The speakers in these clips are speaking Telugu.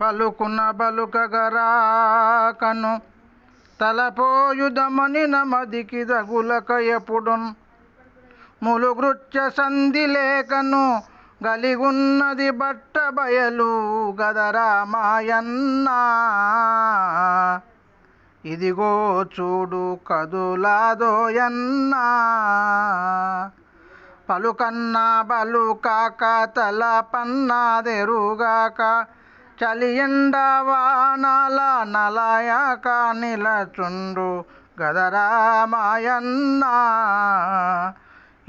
పలుకున బలుకగరాకను తలపోయుధమని నమదికి దగులక ఎప్పుడున్. ములుగృత్య సంధి లేకను గలిగున్నది బట్ట బయలు గదరా మాయన్నా ఇదిగో చూడు కదులాదోయన్నా. పలుకన్నా బలుకాక తల పన్నాదెరుగాక చలి ఎండవానాల నలయాక నిలచుండు గదరా మాయన్నా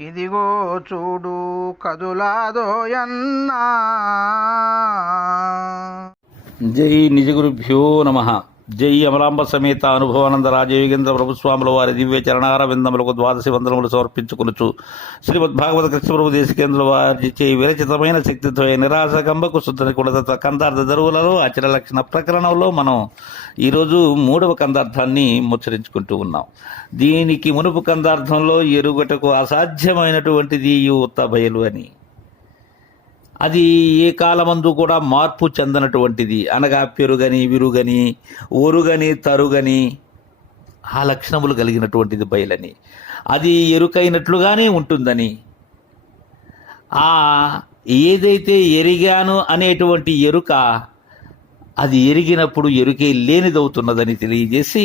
ఇదిగో చూడు కదులాదోయన్నా. జై నిజ గురుభ్యో నమ. జై అమలాంబ సమేత అనుభవానంద రాజయోగేంద్ర ప్రభుస్వాముల వారి దివ్య చరణార విందములకు ద్వాదశి వందనములు సమర్పించుకునుచు. శ్రీమద్ కృష్ణప్రభు కృష్ణ దేశికేంద్రుల వారి చేయి విరచితమైన శక్తితో నిరాశ కంబకు శుద్ధ కుండ కందార్థ దరువులలో అచల లక్షణ ప్రకరణంలో మనం ఈరోజు మూడవ కందార్థాన్ని ముచ్చరించుకుంటూ ఉన్నాం. దీనికి మునుపు కందార్థంలో ఎరుగటకు అసాధ్యమైనటువంటిది ఈ ఉత్త బయలు అని. అది ఏ కాలమందు కూడా మార్పు చెందనటువంటిది. అనగా పెరుగని విరుగని ఒరుగని తరుగని ఆ లక్షణములు కలిగినటువంటిది బయలని. అది ఎరుకైనట్లుగానే ఉంటుందని. ఆ ఏదైతే ఎరిగాను అనేటువంటి ఎరుక అది ఎరిగినప్పుడు ఎరుకే లేనిదవుతున్నదని తెలియజేసి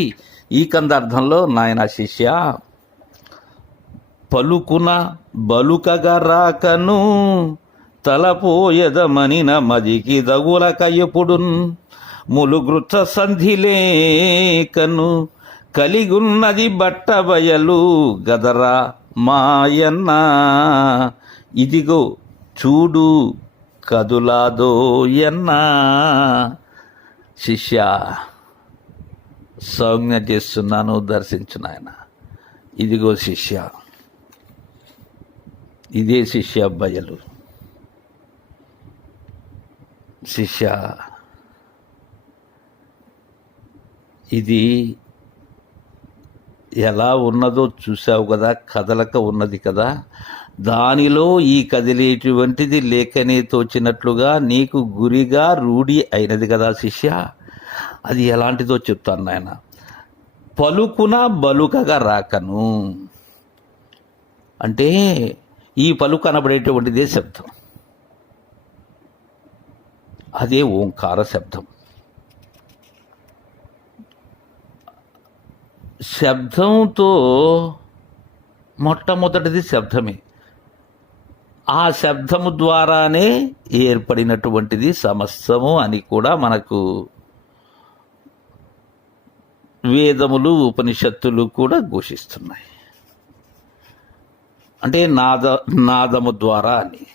ఈ కందార్థంలో నాయన శిష్య పలుకున బలుకగా రాకను తలపోయదమనిన మదికి దగుల ఎప్పుడున్ ములుగృత సంధిలేకను కలిగున్నది బట్ట బయలు గదరా మాయన్న. ఇదిగో చూడు కదులాదోయన్నా. శిష్య సౌజ్ఞ చేస్తున్నాను దర్శించు నాయన. ఇదిగో శిష్య ఇదే శిష్య బయలు. శిష్య ఇది ఎలా ఉన్నదో చూసావు కదా కదలక ఉన్నది కదా. దానిలో ఈ కదిలేటువంటిది లేఖనే తోచినట్లుగా నీకు గురిగా రూఢి అయినది కదా శిష్య. అది ఎలాంటిదో చెప్తాను నాయన. పలుకున బలుకగా రాకను. అంటే ఈ పలుకు అనబడేటువంటిదే శబ్దం. అదే ఓంకార శబ్దం. శబ్దంతో మొట్టమొదటిది శబ్దమే. ఆ శబ్దము ద్వారానే ఏర్పడినటువంటిది సమస్తము అని కూడా మనకు వేదములు ఉపనిషత్తులు కూడా ఘోషిస్తున్నాయి. అంటే నాద నాదము ద్వారా అని.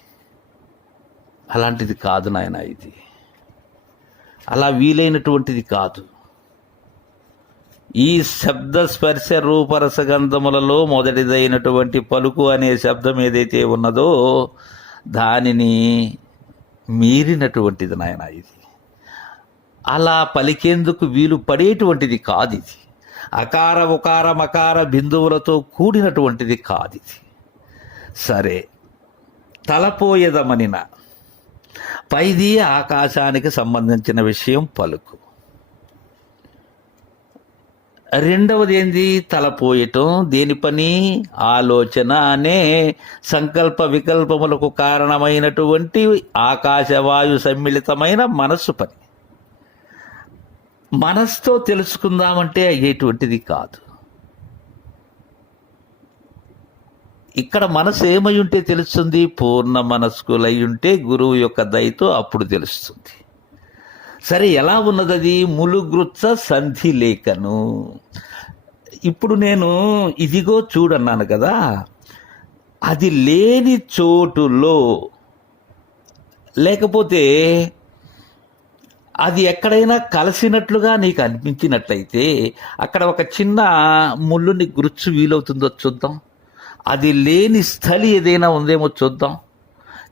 అలాంటిది కాదు నాయన ఇది. అలా వీలైనటువంటిది కాదు. ఈ శబ్ద స్పర్శ రూపరసగంధములలో మొదటిదైనటువంటి పలుకు అనే శబ్దం ఏదైతే ఉన్నదో దానిని మీరినటువంటిది నాయన ఇది. అలా పలికేందుకు వీలు పడేటువంటిది కాదు ఇది అకార ఉకార మకార బిందువులతో కూడినటువంటిది కాదు ఇది సరే తలపోయేదమనిన పైది ఆకాశానికి సంబంధించిన విషయం పలుకు. రెండవది ఏంది తలపోయటం. దేని పని? ఆలోచన అనే సంకల్ప వికల్పములకు కారణమైనటువంటి ఆకాశవాయు సమ్మిళితమైన మనస్సు పని. మనస్తో తెలుసుకుందామంటే అయ్యేటువంటిది కాదు. ఇక్కడ మనసు ఏమై ఉంటే తెలుస్తుంది? పూర్ణ మనస్కులై ఉంటే గురువు యొక్క దయతో అప్పుడు తెలుస్తుంది. సరే ఎలా ఉన్నది అది ములుగృత్స సంధి లేఖను. ఇప్పుడు నేను ఇదిగో చూడన్నాను కదా అది లేని చోటులో లేకపోతే అది ఎక్కడైనా కలిసినట్లుగా నీకు అనిపించినట్లయితే అక్కడ ఒక చిన్న ముళ్ళుని గుర్చు వీలవుతుందో చూద్దాం. అది లేని స్థలి ఏదైనా ఉందేమో చూద్దాం.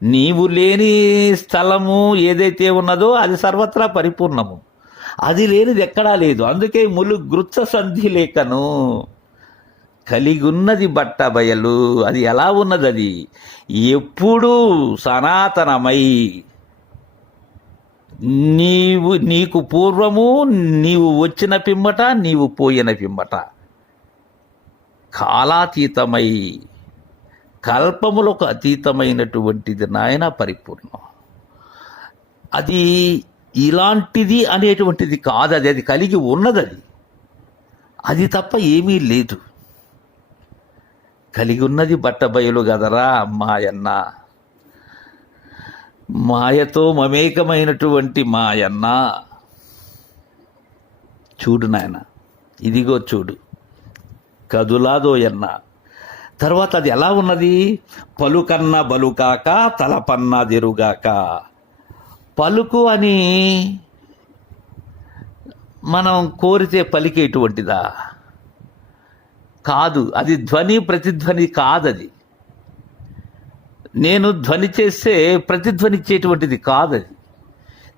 నీవు లేని స్థలము ఏదైతే ఉన్నదో అది సర్వత్రా పరిపూర్ణము. అది లేనిది ఎక్కడా లేదు. అందుకే ములు గృత్స సంధి లేఖను. కలిగున్నది బట్ట బయలు. అది ఎలా ఉన్నది అది ఎప్పుడూ సనాతనమై. నీవు నీకు పూర్వము నీవు వచ్చిన పిమ్మట నీవు పోయిన పిమ్మట. కాలాతీతమై కల్పములకు అతీతమైనటువంటిది నాయన పరిపూర్ణం. అది ఇలాంటిది అనేటువంటిది కాదు అది అది కలిగి ఉన్నది అది అది తప్ప ఏమీ లేదు. కలిగి ఉన్నది బట్టబయలు గదరా మాయన్న. మాయతో మమేకమైనటువంటి మాయన్న. చూడు నాయన ఇదిగో చూడు. కదులాదోయన్న. తర్వాత అది ఎలా ఉన్నది? పలుకన్న బలుకాక తలపన్న దెరుగాక. పలుకు అని మనం కోరితే పలికేటువంటిదా కాదు అది ధ్వని ప్రతిధ్వని కాదది. నేను ధ్వని చేస్తే ప్రతిధ్వని ఇచ్చేటువంటిది కాదది.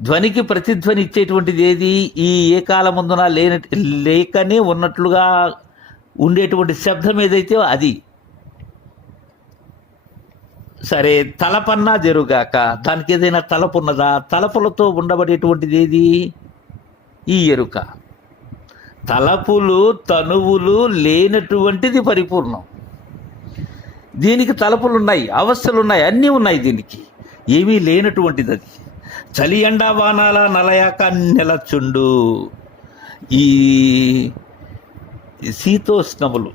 ధ్వనికి ప్రతిధ్వని ఇచ్చేటువంటిది ఏది? ఈ ఏ కాలముందున లేన లేకనే ఉన్నట్లుగా ఉండేటువంటి శబ్దం ఏదైతే అది సరే తలపన్నా జరుగాక దానికి ఏదైనా తలపు ఉన్నదా? తలపులతో ఉండబడేటువంటిది ఏది? ఈ ఎరుక. తలపులు తనువులు లేనటువంటిది పరిపూర్ణం. దీనికి తలపులు ఉన్నాయి అవస్థలు ఉన్నాయి అన్నీ ఉన్నాయి దీనికి. ఏమీ లేనటువంటిది అది. చలి ఎండా వానాల నలయాక నెలచుండు. ఈ శీతోష్ణములు.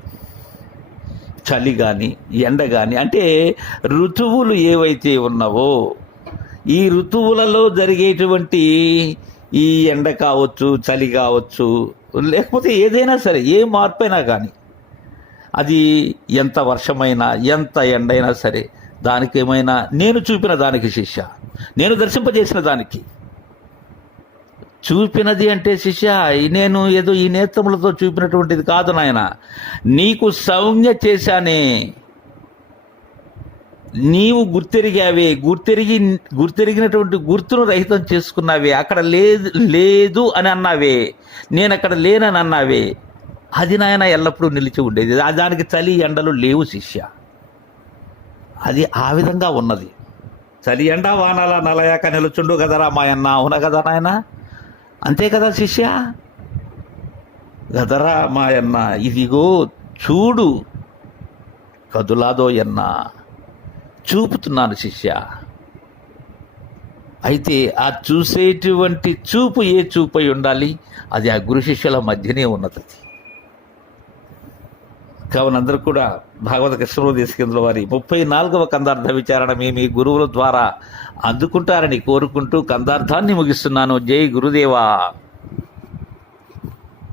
చలి కానీ ఎండ కానీ అంటే ఋతువులు ఏవైతే ఉన్నావో ఈ ఋతువులలో జరిగేటువంటి ఈ ఎండ కావచ్చు చలి కావచ్చు లేకపోతే ఏదైనా సరే ఏ మార్పైనా కానీ అది ఎంత వర్షమైనా ఎంత ఎండైనా సరే దానికి ఏమైనా నేను చూపిన దానికి శిష్య నేను దర్శింపజేసిన దానికి. చూపినది అంటే శిష్య నేను ఏదో ఈ నేత్రములతో చూపినటువంటిది కాదు నాయన. నీకు సౌజ్ఞ చేశానే. నీవు గుర్తెరిగావే. గుర్తెరిగి గుర్తెరిగినటువంటి గుర్తును రహితం చేసుకున్నావే. అక్కడ లేదు లేదు అని అన్నావే. నేను అక్కడ లేనని అన్నావే. అది నాయన ఎల్లప్పుడూ నిలిచి ఉండేది. దానికి చలి ఎండలు లేవు శిష్య. అది ఆ విధంగా ఉన్నది. చలి ఎండ వానల నలయాక నిలుచుండు కదరా మాయన్న. అవునా కదా నాయనా? అంతే కదా శిష్య? గదరా మాయన్న ఇదిగో చూడు. కదులాదోయన్న చూపుతున్నాను శిష్య. అయితే ఆ చూసేటువంటి చూపు ఏ చూపై ఉండాలి? అది ఆ గురు శిష్యుల మధ్యనే ఉన్నది కావున అందరూ కూడా భాగవత కృష్ణరావు దేశకేంద్రుల వారి ముప్పై నాలుగవ కందార్థ విచారణ మీ మీ గురువుల ద్వారా అందుకుంటారని కోరుకుంటూ కందార్థాన్ని ముగిస్తున్నాను. జై గురుదేవా.